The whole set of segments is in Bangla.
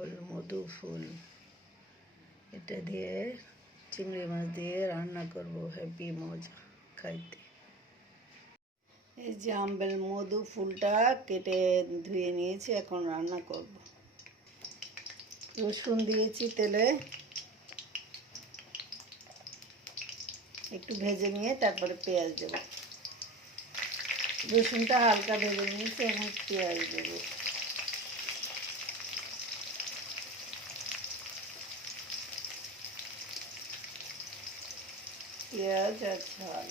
আম্বল মধু ফুল, এটা দিয়ে চিংড়ি মাছ দিয়ে রান্না করব, হেভি মজা খাইতে। এই যে আম্বেল মধু ফুলটা কেটে ধুয়ে নিয়েছি, এখন রান্না করব। রসুন দিয়েছি তেলে, একটু ভেজে নিয়ে তারপরে পেঁয়াজ দেব। রসুনটা হালকা ভেজে নিয়েছি, এখন পেঁয়াজ দেব। পেঁয়াজ আর ঝাল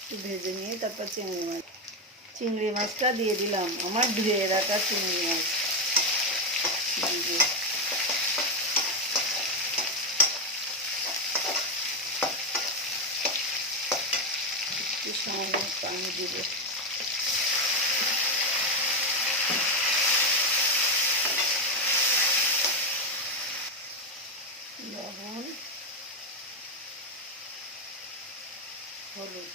একটু ভেজে নিয়ে তারপর চিংড়ি মাছটা দিয়ে দিলাম, আমার ধুয়ে রাখা চিংড়ি মাছ। একটু সামান্য পানি দিব। লবণ, হলুদ,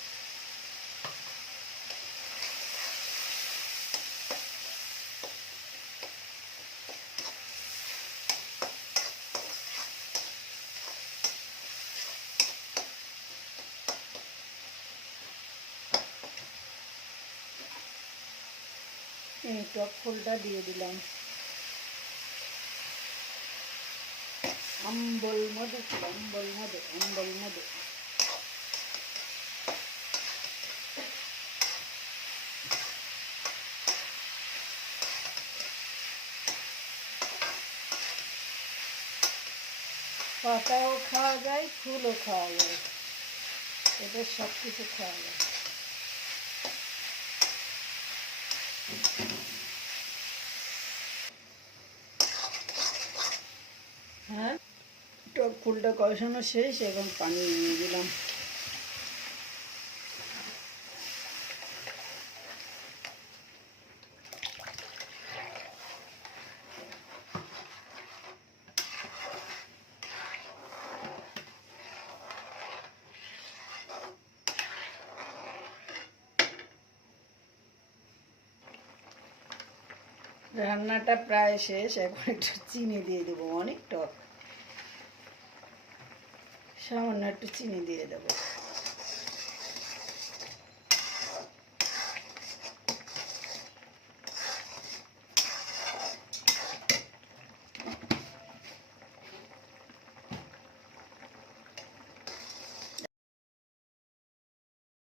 এই টক ফুলটা দিয়ে দিলাম। আম্বল মধু, আম্বল মধু, আম্বল মধু। পাতাও খাওয়া যায়, ফুলও খাওয়া যায়, এটা সব কিছু খাওয়া যায়। হ্যাঁ, টক ফুলটা কষানো শেষ, এখন পানি দিয়ে দিলাম। রান্নাটা প্রায় শেষ, এখন একটু চিনি দিয়ে দেবো, অনেক টক, সামান্য একটু চিনি দিয়ে দেবো।